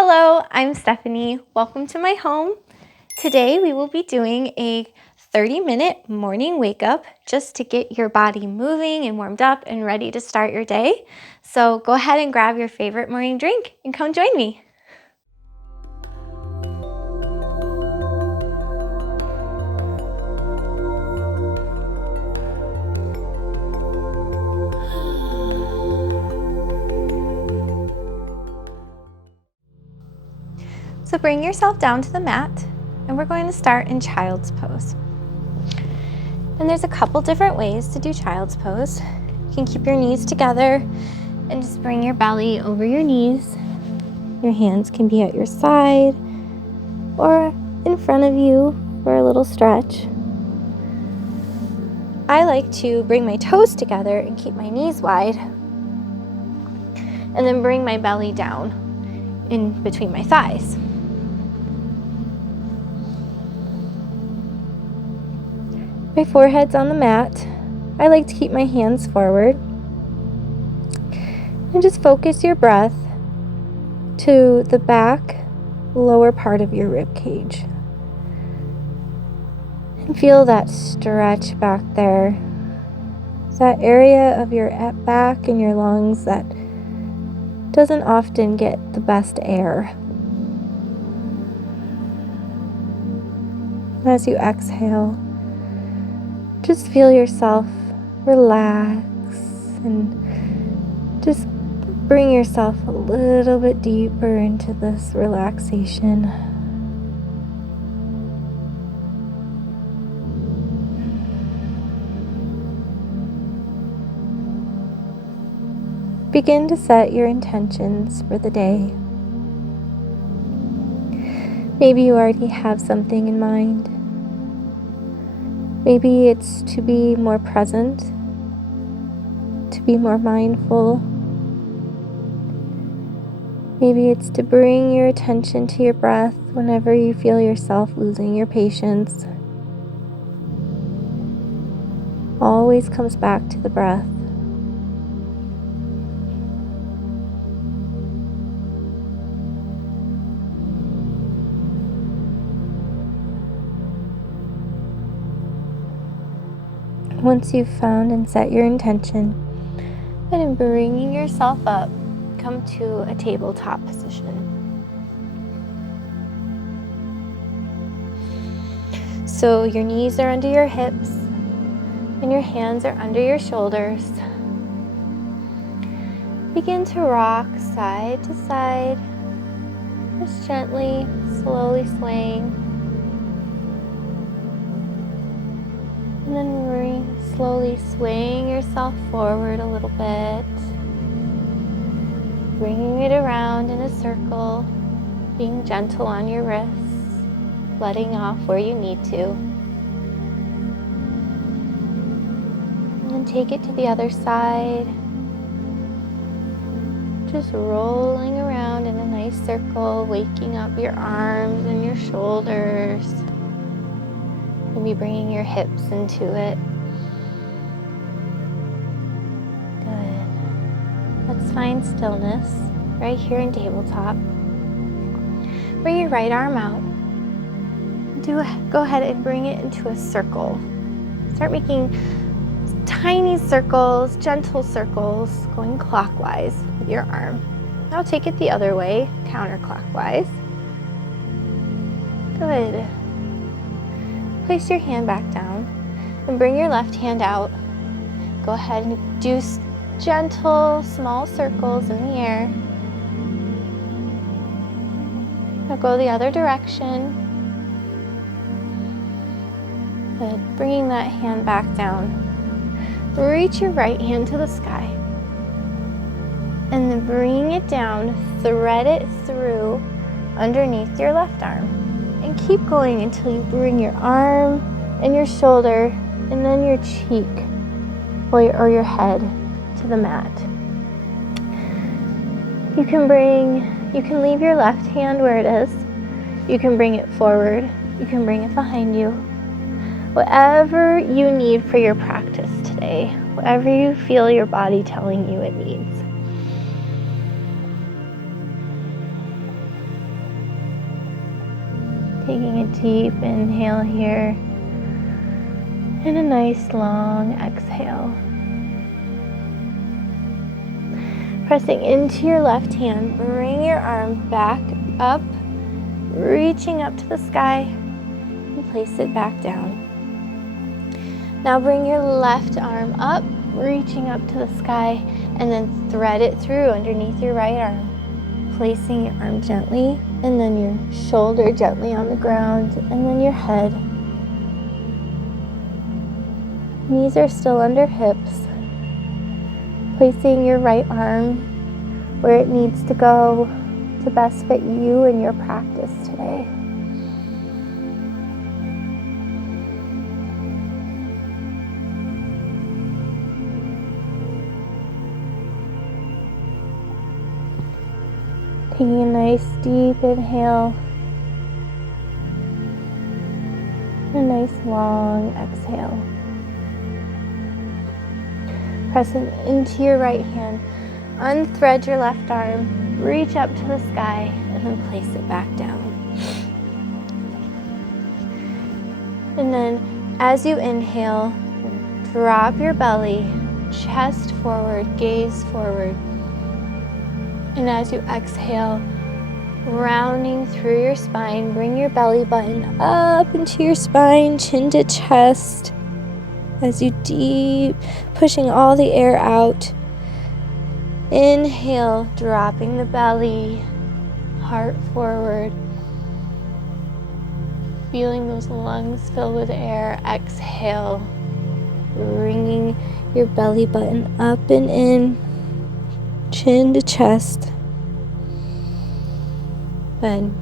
Hello, I'm Stephanie. Welcome to my home. Today we will be doing a 30-minute morning wake up just to get your body moving and warmed up and ready to start your day. So go ahead and grab your favorite morning drink and come join me. So bring yourself down to the mat and we're going to start in child's pose. And there's a couple different ways to do child's pose. You can keep your knees together and just bring your belly over your knees. Your hands can be at your side or in front of you for a little stretch. I like to bring my toes together and keep my knees wide, and then bring my belly down in between my thighs. My forehead's on the mat. I like to keep my hands forward. And just focus your breath to the back, lower part of your rib cage. And feel that stretch back there. It's that area of your back and your lungs that doesn't often get the best air. As you exhale, just feel yourself relax and just bring yourself a little bit deeper into this relaxation. Begin to set your intentions for the day. Maybe you already have something in mind. Maybe it's to be more present, to be more mindful. Maybe it's to bring your attention to your breath whenever you feel yourself losing your patience. Always comes back to the breath. Once you've found and set your intention, and bringing yourself up, come to a tabletop position. So your knees are under your hips and your hands are under your shoulders. Begin to rock side to side, just gently, slowly swaying. And then slowly swaying yourself forward a little bit. Bringing it around in a circle, being gentle on your wrists, letting off where you need to. And then take it to the other side. Just rolling around in a nice circle, waking up your arms and your shoulders. Maybe bringing your hips into it. Good. Let's find stillness right here in tabletop. Bring your right arm out. Go ahead and bring it into a circle. Start making tiny circles, gentle circles, going clockwise with your arm. Now take it the other way, counterclockwise. Good. Place your hand back down and bring your left hand out. Go ahead and do gentle, small circles in the air. Now go the other direction. Good. Bringing that hand back down. Reach your right hand to the sky. And then bringing it down, thread it through underneath your left arm. And keep going until you bring your arm and your shoulder and then your cheek or your head to the mat. You can leave your left hand where it is. You can bring it forward. You can bring it behind you. Whatever you need for your practice today, whatever you feel your body telling you it needs. Taking a deep inhale here and a nice long exhale. Pressing into your left hand, bring your arm back up, reaching up to the sky, and place it back down. Now bring your left arm up, reaching up to the sky, and then thread it through underneath your right arm, placing your arm gently, and then your shoulder gently on the ground, and then your head. Knees are still under hips. Placing your right arm where it needs to go to best fit you and your practice today. Taking a nice deep inhale, a nice long exhale. Pressing into your right hand, unthread your left arm, reach up to the sky, and then place it back down. And then as you inhale, drop your belly, chest forward, gaze forward. And as you exhale, rounding through your spine, bring your belly button up into your spine, chin to chest. As you deep, pushing all the air out. Inhale, dropping the belly, heart forward. Feeling those lungs fill with air. Exhale, bringing your belly button up and in, chin to chest. Good.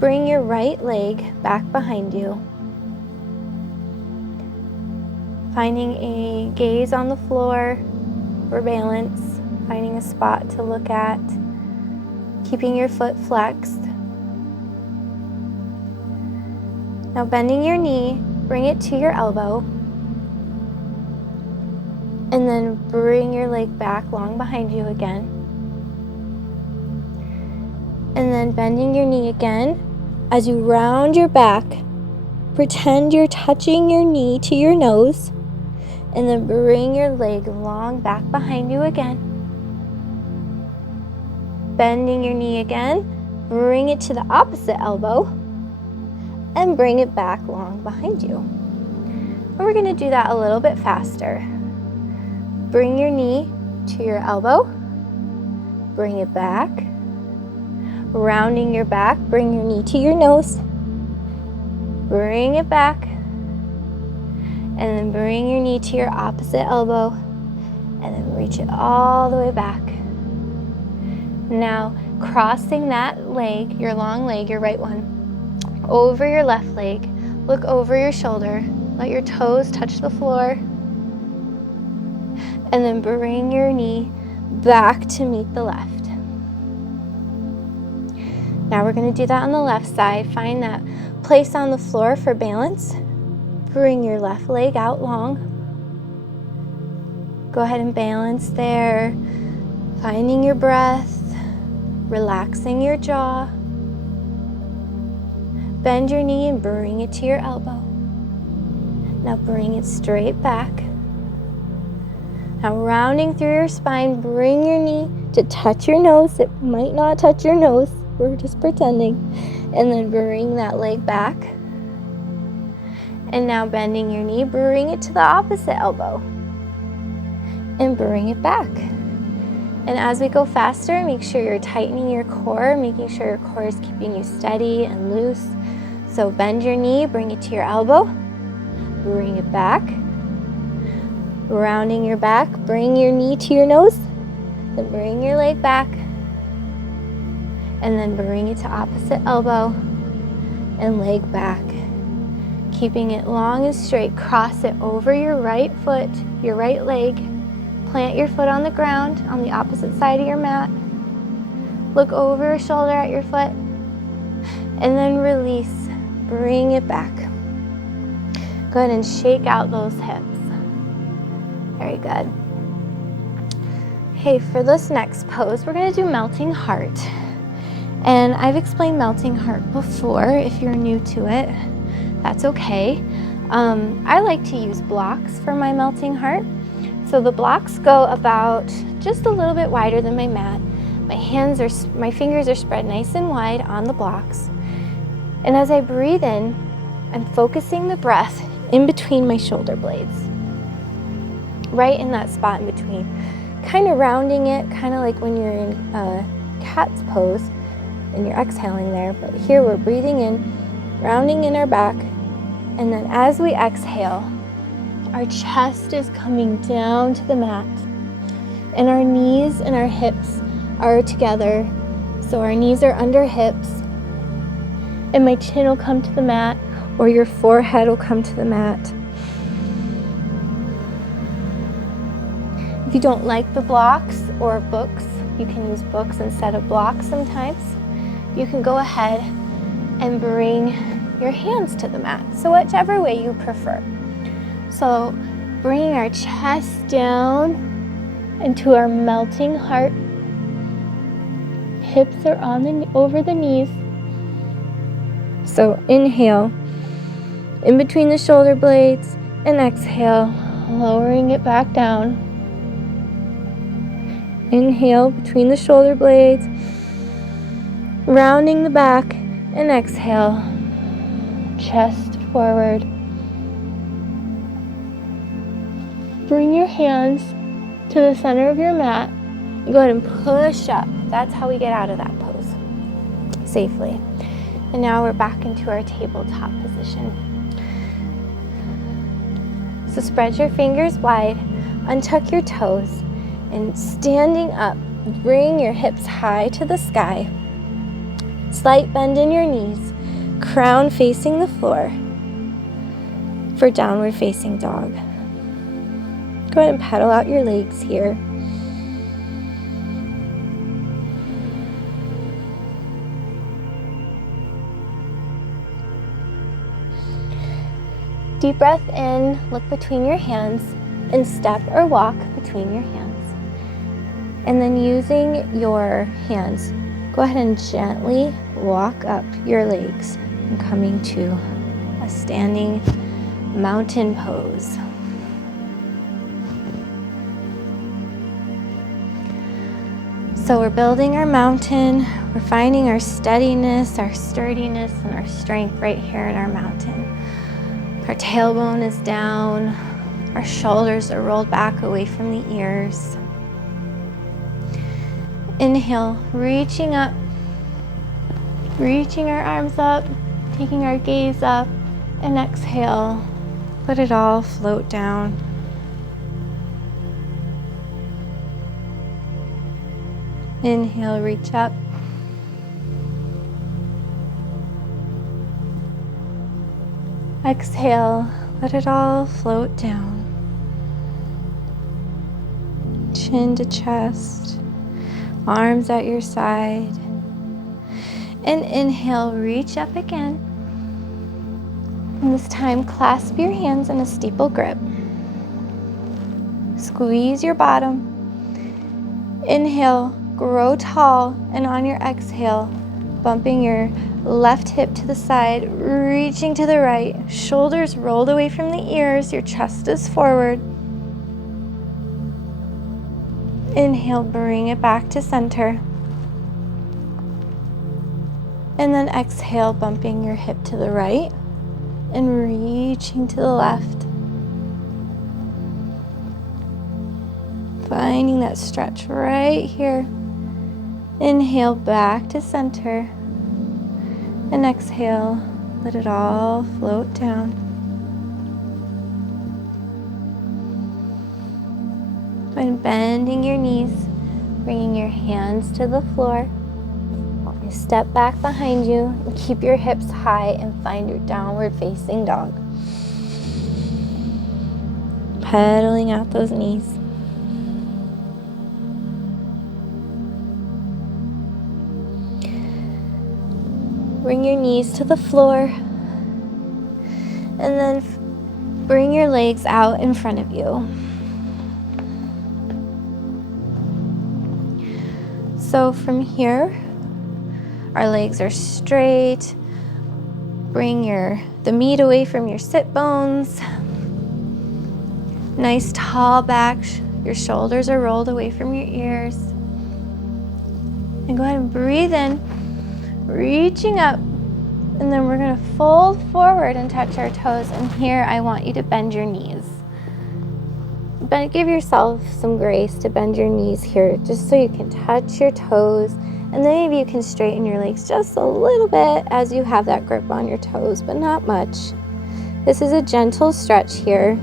Bring your right leg back behind you. Finding a gaze on the floor for balance, finding a spot to look at, keeping your foot flexed. Now bending your knee, bring it to your elbow, and then bring your leg back long behind you again. And then bending your knee again. As you round your back, pretend you're touching your knee to your nose. And then bring your leg long back behind you again. Bending your knee again, bring it to the opposite elbow, and bring it back long behind you. And we're gonna do that a little bit faster. Bring your knee to your elbow, bring it back. Rounding your back, bring your knee to your nose, bring it back. And then bring your knee to your opposite elbow, and then reach it all the way back. Now, crossing that leg, your long leg, your right one, over your left leg, look over your shoulder, let your toes touch the floor, and then bring your knee back to meet the left. Now we're going to do that on the left side. Find that place on the floor for balance. Bring your left leg out long. Go ahead and balance there. Finding your breath, relaxing your jaw. Bend your knee and bring it to your elbow. Now bring it straight back. Now rounding through your spine, bring your knee to touch your nose. It might not touch your nose, we're just pretending. And then bring that leg back. And now bending your knee, bring it to the opposite elbow. And bring it back. And as we go faster, make sure you're tightening your core, making sure your core is keeping you steady and loose. So bend your knee, bring it to your elbow, bring it back. Rounding your back, bring your knee to your nose, then bring your leg back. And then bring it to opposite elbow and leg back. Keeping it long and straight, cross it over your right foot, your right leg. Plant your foot on the ground on the opposite side of your mat. Look over your shoulder at your foot. And then release, bring it back. Go ahead and shake out those hips. Very good. Okay, for this next pose, we're gonna do melting heart. And I've explained melting heart before. If you're new to it, that's okay. I like to use blocks for my melting heart. So the blocks go about just a little bit wider than my mat. My fingers are spread nice and wide on the blocks. And as I breathe in, I'm focusing the breath in between my shoulder blades. Right in that spot in between. Kind of rounding it, kind of like when you're in cat's pose and you're exhaling there. But here we're breathing in, rounding in our back. And then as we exhale, our chest is coming down to the mat. And our knees and our hips are together. So our knees are under hips. And my chin will come to the mat, or your forehead will come to the mat. If you don't like the blocks or books, you can use books instead of blocks sometimes. You can go ahead and bring your hands to the mat. So whichever way you prefer. So bringing our chest down into our melting heart. Hips are over the knees. So inhale in between the shoulder blades and exhale, lowering it back down. Inhale between the shoulder blades, rounding the back, and exhale, chest forward. Bring your hands to the center of your mat. Go ahead and push up. That's how we get out of that pose safely. And now we're back into our tabletop position. So spread your fingers wide, untuck your toes, and standing up, bring your hips high to the sky. Slight bend in your knees, crown facing the floor for downward facing dog. Go ahead and pedal out your legs here. Deep breath in, look between your hands, and step or walk between your hands. And then using your hands, go ahead and gently walk up your legs and coming to a standing mountain pose. So we're building our mountain, we're finding our steadiness, our sturdiness, and our strength right here in our mountain. Our tailbone is down, our shoulders are rolled back away from the ears. Inhale, reaching up, reaching our arms up, taking our gaze up, and exhale, let it all float down. Inhale, reach up. Exhale, let it all float down. Chin to chest, arms at your side. And inhale, reach up again. And this time, clasp your hands in a steeple grip. Squeeze your bottom. Inhale, grow tall, and on your exhale, bumping your left hip to the side, reaching to the right, shoulders rolled away from the ears, your chest is forward. Inhale, bring it back to center. And then exhale, bumping your hip to the right and reaching to the left. Finding that stretch right here. Inhale, back to center. And exhale, let it all float down. And bending your knees, bringing your hands to the floor. You step back behind you and keep your hips high and find your downward facing dog. Pedaling out those knees. Bring your knees to the floor and then bring your legs out in front of you. So from here, Our legs are straight. Bring the meat away from your sit bones. Nice tall back. Your shoulders are rolled away from your ears. And go ahead and breathe in, reaching up. And then we're gonna fold forward and touch our toes. And here I want you to bend your knees. But give yourself some grace to bend your knees here, just so you can touch your toes. And then maybe you can straighten your legs just a little bit as you have that grip on your toes, but not much. This is a gentle stretch here.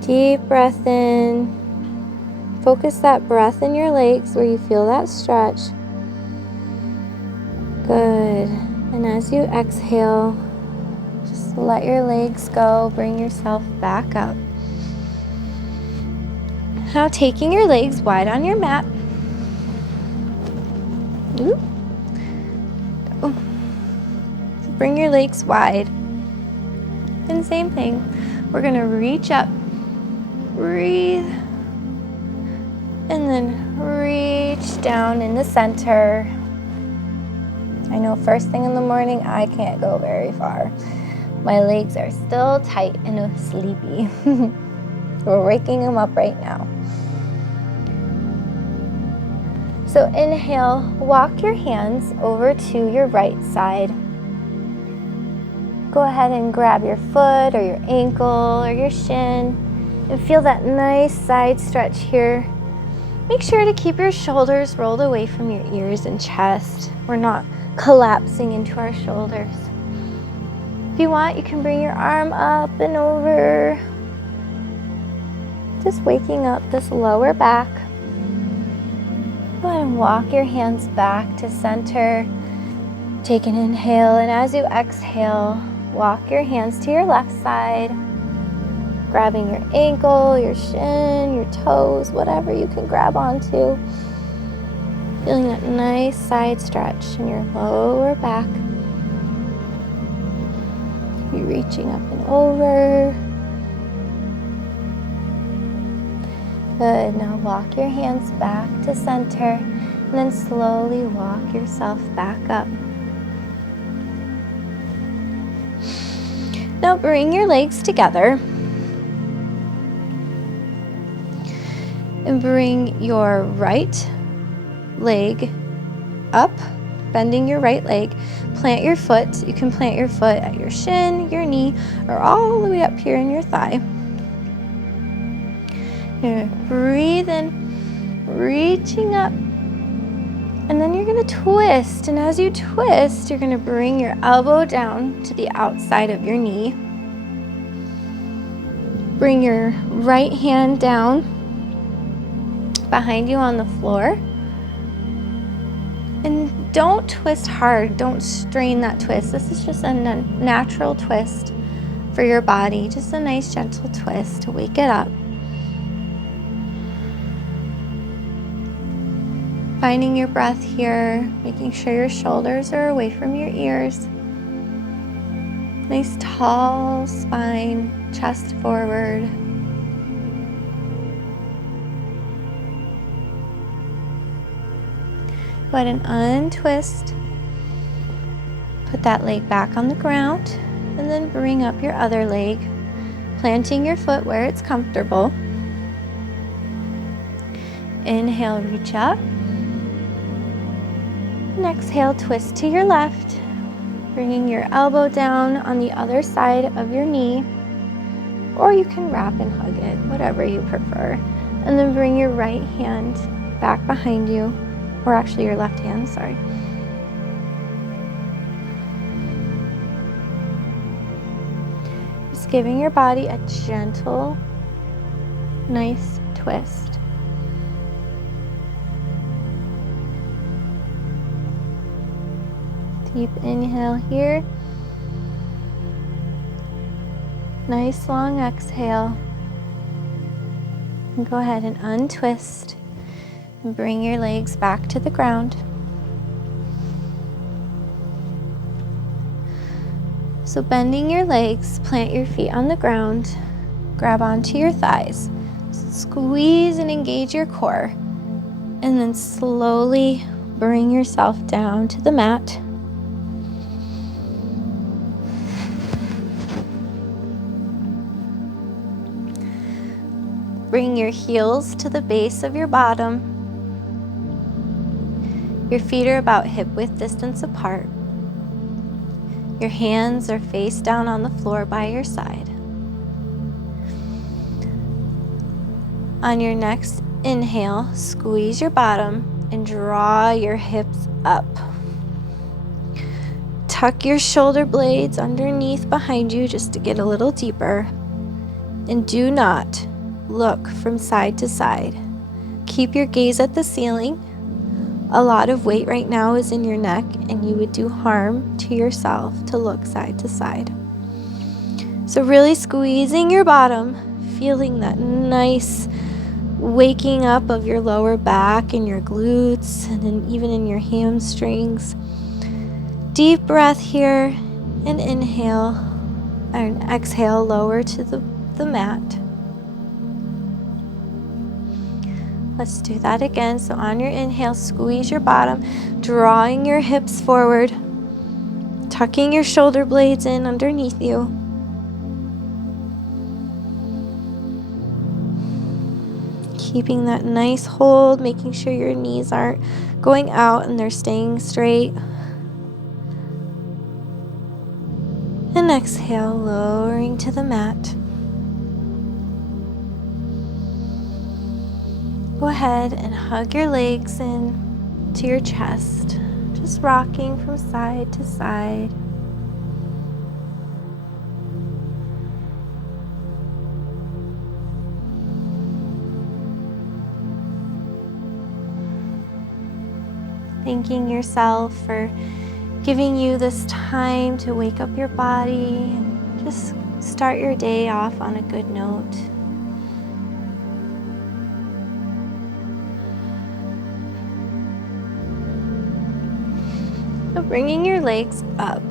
Deep breath in. Focus that breath in your legs where you feel that stretch. Good. And as you exhale, just let your legs go. Bring yourself back up. Now taking your legs wide on your mat. Bring your legs wide. And same thing. We're going to reach up. Breathe. And then reach down in the center. I know first thing in the morning, I can't go very far. My legs are still tight and sleepy. We're waking them up right now. So inhale, walk your hands over to your right side. Go ahead and grab your foot or your ankle or your shin and feel that nice side stretch here. Make sure to keep your shoulders rolled away from your ears and chest. We're not collapsing into our shoulders. If you want, you can bring your arm up and over. Just waking up this lower back. Go ahead and walk your hands back to center. Take an inhale, and as you exhale, walk your hands to your left side, grabbing your ankle, your shin, your toes, whatever you can grab onto. Feeling that nice side stretch in your lower back. You're reaching up and over. Good. Now walk your hands back to center and then slowly walk yourself back up. Now bring your legs together and bring your right leg up, bending your right leg. Plant your foot. You can plant your foot at your shin, your knee, or all the way up here in your thigh. You're gonna breathe in, reaching up, and then you're gonna twist. And as you twist, you're gonna bring your elbow down to the outside of your knee. Bring your right hand down behind you on the floor. And don't twist hard, don't strain that twist. This is just a natural twist for your body, just a nice gentle twist to wake it up. Finding your breath here, making sure your shoulders are away from your ears. Nice tall spine, chest forward. Go ahead and untwist. Put that leg back on the ground and then bring up your other leg, planting your foot where it's comfortable. Inhale, reach up. And exhale, twist to your left, bringing your elbow down on the other side of your knee, or you can wrap and hug it, whatever you prefer. And then bring your right hand back behind you, or actually your left hand, sorry. Just giving your body a gentle, nice twist. Deep inhale here. Nice long exhale. And go ahead and untwist and bring your legs back to the ground. So bending your legs, plant your feet on the ground, grab onto your thighs, squeeze and engage your core, and then slowly bring yourself down to the mat. Bring your heels to the base of your bottom. Your feet are about hip-width distance apart. Your hands are face down on the floor by your side. On your next inhale, squeeze your bottom and draw your hips up. Tuck your shoulder blades underneath behind you just to get a little deeper. And do not look from side to side. Keep your gaze at the ceiling. A lot of weight right now is in your neck, and you would do harm to yourself to look side to side. So really squeezing your bottom, feeling that nice waking up of your lower back and your glutes, and then even in your hamstrings. Deep breath here, and inhale and exhale, lower to the mat. Let's do that again. So on your inhale, squeeze your bottom, drawing your hips forward, tucking your shoulder blades in underneath you. Keeping that nice hold, making sure your knees aren't going out and they're staying straight. And exhale, lowering to the mat. Go ahead and hug your legs in to your chest, just rocking from side to side. Thanking yourself for giving you this time to wake up your body and just start your day off on a good note. So bringing your legs up.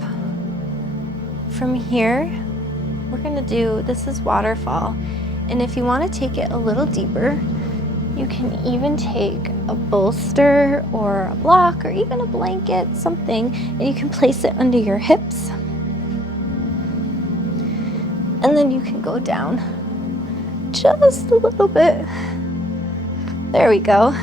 From here, we're going to do, this is waterfall. And if you want to take it a little deeper, you can even take a bolster or a block or even a blanket, something, and you can place it under your hips. And then you can go down just a little bit. There we go.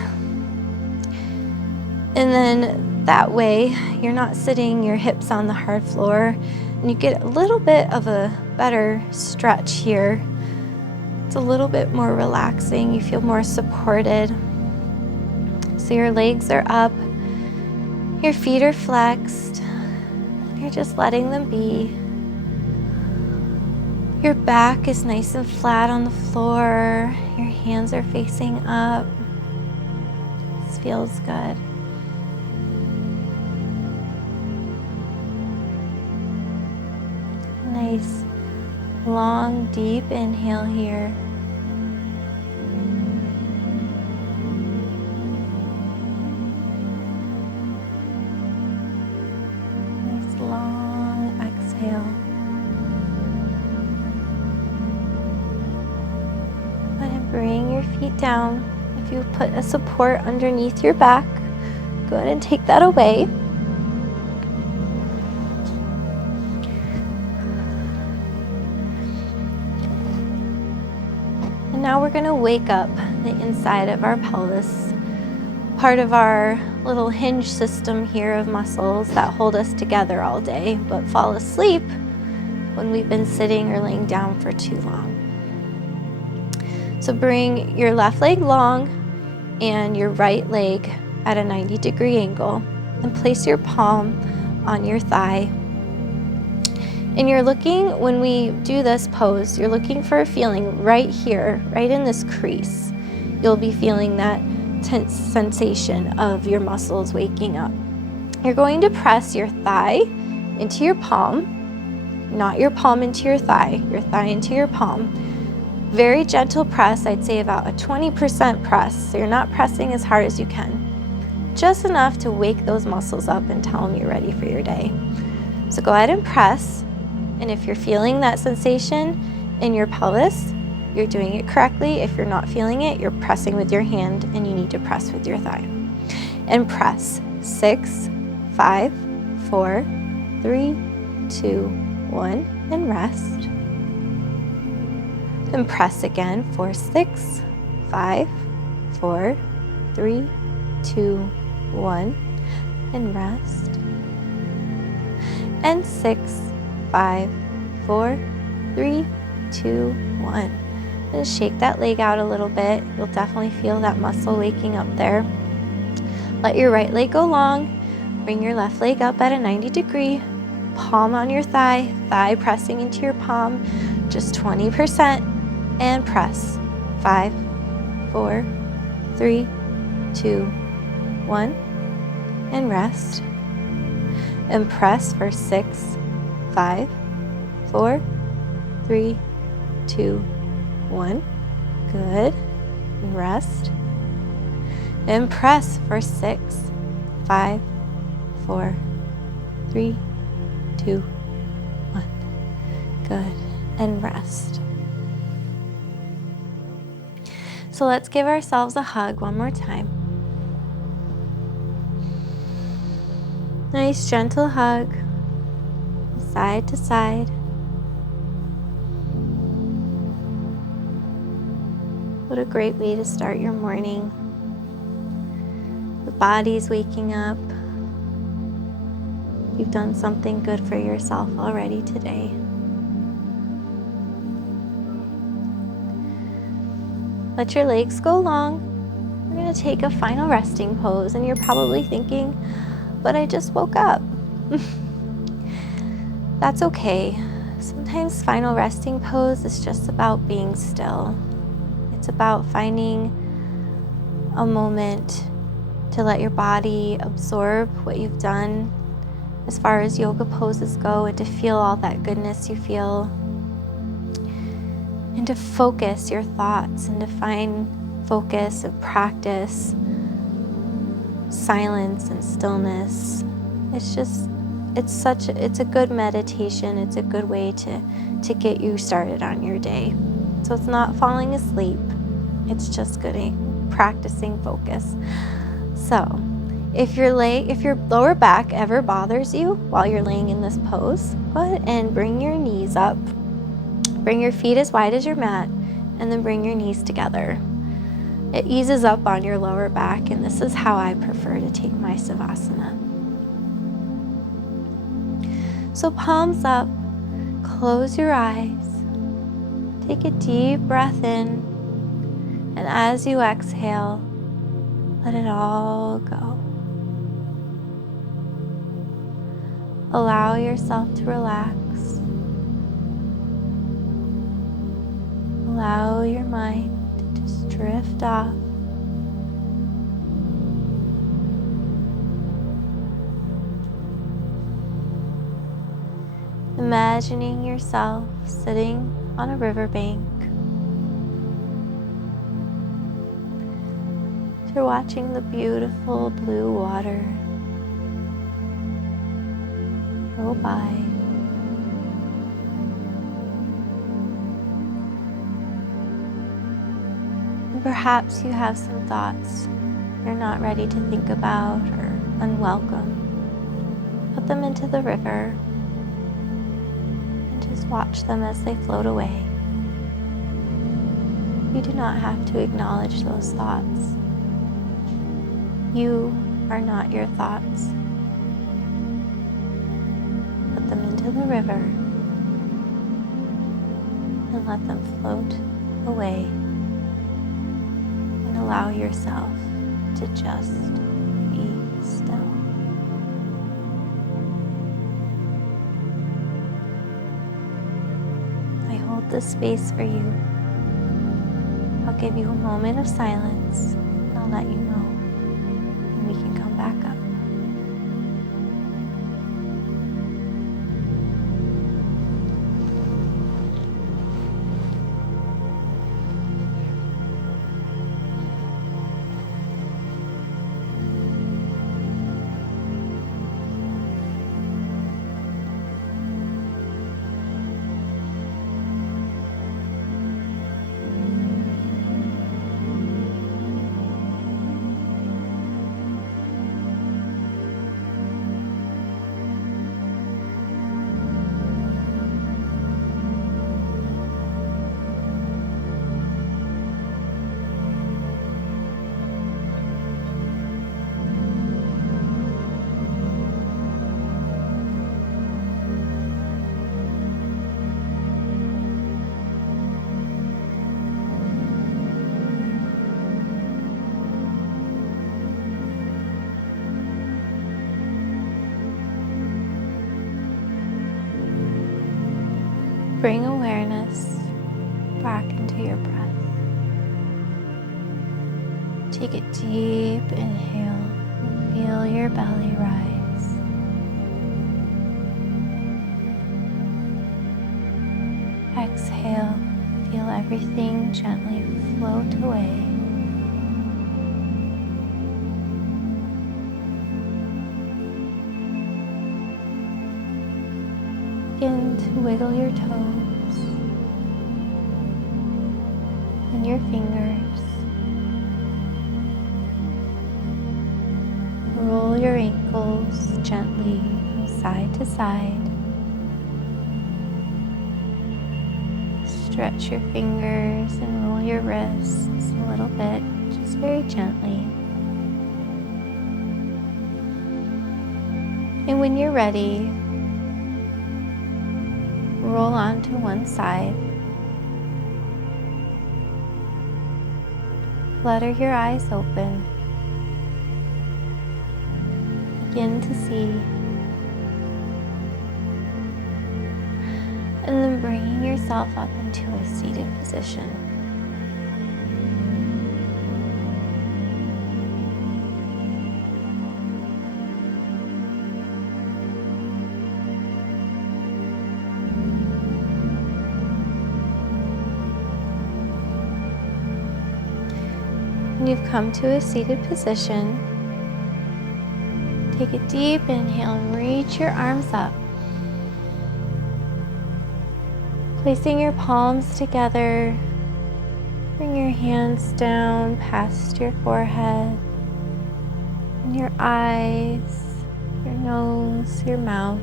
And then that way you're not sitting your hips on the hard floor, and you get a little bit of a better stretch here. It's a little bit more relaxing. You feel more supported. So your legs are up, your feet are flexed, and you're just letting them be. Your back is nice and flat on the floor. Your hands are facing up. This feels good. Nice, long, deep inhale here. Nice, long exhale. Go ahead and bring your feet down. If you put a support underneath your back, go ahead and take that away. Now we're going to wake up the inside of our pelvis, part of our little hinge system here of muscles that hold us together all day, but fall asleep when we've been sitting or laying down for too long. So bring your left leg long and your right leg at a 90-degree angle, and place your palm on your thigh. And you're looking, when we do this pose, you're looking for a feeling right here, right in this crease. You'll be feeling that tense sensation of your muscles waking up. You're going to press your thigh into your palm, not your palm into your thigh into your palm. Very gentle press, I'd say about a 20% press, so you're not pressing as hard as you can. Just enough to wake those muscles up and tell them you're ready for your day. So go ahead and press. And if you're feeling that sensation in your pelvis, you're doing it correctly. If you're not feeling it, you're pressing with your hand, and you need to press with your thigh. And press. 6, 5, 4, 3, 2, 1, and rest. And press again for 6, 5, 4, 3, 2, 1, and rest. And 6, 5, 4, 3, 2, 1. And shake that leg out a little bit. You'll definitely feel that muscle waking up there. Let your right leg go long. Bring your left leg up at a 90-degree. Palm on your thigh, thigh pressing into your palm, just 20%. And press. 5, 4, 3, 2, 1. And rest. And press for 6, 5, 4, 3, 2, 1. Good. And rest. And press for 6, 5, 4, 3, 2, 1. Good. And rest. So let's give ourselves a hug one more time. Nice gentle hug, side to side. What a great way to start your morning. The body's waking up. You've done something good for yourself already today. Let your legs go long. We're going to take a final resting pose, and you're probably thinking, but I just woke up. That's okay. Sometimes final resting pose is just about being still. It's about finding a moment to let your body absorb what you've done as far as yoga poses go, and to feel all that goodness you feel, and to focus your thoughts and to find focus and practice silence and stillness. It's a good meditation. It's a good way to get you started on your day. So it's not falling asleep. It's just practicing focus. So if your lower back ever bothers you while you're laying in this pose, go ahead and bring your knees up. Bring your feet as wide as your mat, and then bring your knees together. It eases up on your lower back, and this is how I prefer to take my Savasana. So palms up, close your eyes, take a deep breath in, and as you exhale, let it all go. Allow yourself to relax. Allow your mind to just drift off. Imagining yourself sitting on a riverbank. You're watching the beautiful blue water go by. And perhaps you have some thoughts you're not ready to think about or unwelcome. Put them into the river and just watch them as they float away. You do not have to acknowledge those thoughts. You are not your thoughts. Put them into the river and let them float away, and allow yourself to just be still. I hold this space for you. I'll give you a moment of silence, and I'll let you know. We can come back up. bring awareness back into your breath. Take a deep inhale. Feel your belly rise. Exhale. Feel everything gently float away. Begin to wiggle your toes and your fingers. Roll your ankles gently from side to side. Stretch your fingers and roll your wrists a little bit, just very gently. And when you're ready, roll onto one side. Flutter your eyes open. Begin to see. And then bringing yourself up into a seated position. When you've come to a seated position, take a deep inhale and reach your arms up. Placing your palms together, bring your hands down past your forehead, and your eyes, your nose, your mouth,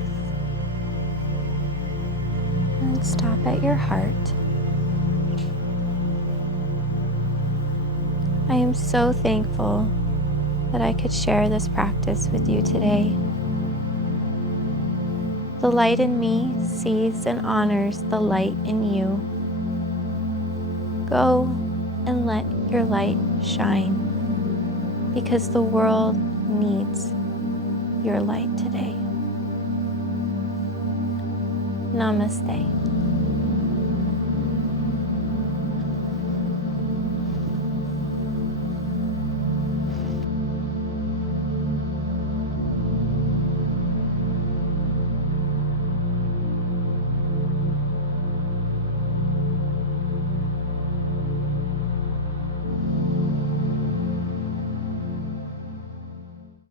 and stop at your heart. I am so thankful that I could share this practice with you today. The light in me sees and honors the light in you. Go and let your light shine, because the world needs your light today. Namaste.